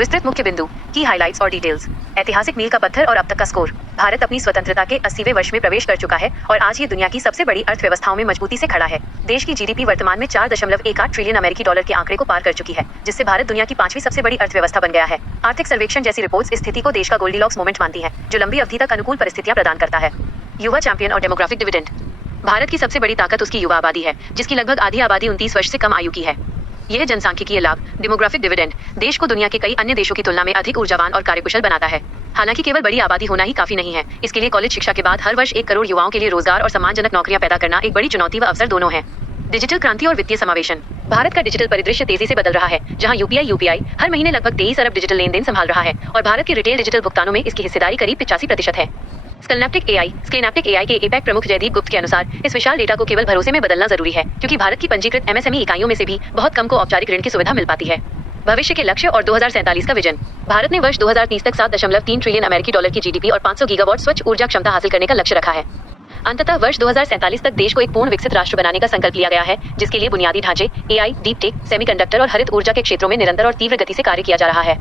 विस्तृत मुख्य बिंदु, की हाइलाइट्स और डिटेल्स। ऐतिहासिक मील का पत्थर और अब तक का स्कोर। भारत अपनी स्वतंत्रता के 80वें वर्ष में प्रवेश कर चुका है और आज ये दुनिया की सबसे बड़ी अर्थव्यवस्थाओं में मजबूती से खड़ा है। देश की जीडीपी वर्तमान में 4.18 ट्रिलियन अमेरिकी डॉलर के आंकड़े को पार कर चुकी है, जिससे भारत दुनिया की 5वीं सबसे बड़ी अर्थव्यवस्था बन गया है। आर्थिक सर्वेक्षण जैसी रिपोर्ट्स इस स्थिति को देश का गोल्डीलॉक्स मोमेंट मानती है, जो लंबी अवधि तक अनुकूल परिस्थितियां प्रदान करता है। युवा चैंपियन और डेमोग्राफिक डिविडेंड। भारत की सबसे बड़ी ताकत उसकी युवा आबादी है, जिसकी लगभग आधी आबादी 29 वर्ष से कम आयु की है। यह जनसांख्यिकीय लाभ, डेमोग्राफिक डिविडेंड, देश को दुनिया के कई अन्य देशों की तुलना में अधिक ऊर्जावान और कार्यकुशल बनाता है। हालांकि केवल बड़ी आबादी होना ही काफी नहीं है। इसके लिए कॉलेज शिक्षा के बाद हर वर्ष 1 करोड़ युवाओं के लिए रोजगार और सम्मानजनक नौकरियां पैदा करना एक बड़ी चुनौती व अवसर दोनों है। डिजिटल क्रांति और वित्तीय समावेशन। भारत का डिजिटल परिदृश्य तेजी से बदल रहा है, जहां यूपीआई हर महीने लगभग 23 अरब डिजिटल लेन देन संभाल रहा है और भारत के रिटेल डिजिटल भुगतानों में इसकी हिस्सेदारी करीब 85% है। स्कैलैप्टिक एआई के एपैक प्रमुख जयदीप गुप्त के अनुसार इस विशाल डेटा को केवल भरोसे में बदलना जरूरी है, क्योंकि भारत की पंजीकृत एमएसएमई इकाइयों में से भी बहुत कम को औपचारिक ऋण की सुविधा मिल पाती है। भविष्य के लक्ष्य और 2047 का विजन। भारत ने वर्ष 2030 तक 7.3 ट्रिलियन अमेरिकी डॉलर की जीडीपी और 500 गीगावाट स्वच्छ ऊर्जा क्षमता हासिल करने का लक्ष्य रखा है। अंततः वर्ष 2047 तक देश को एक पूर्ण विकसित राष्ट्र बनाने का संकल्प लिया गया है, जिसके लिए बुनियादी ढांचे, एआई, डीप टेक, सेमीकंडक्टर और हरित ऊर्जा के क्षेत्रों में निरंतर और तीव्र गति से कार्य किया जा रहा है।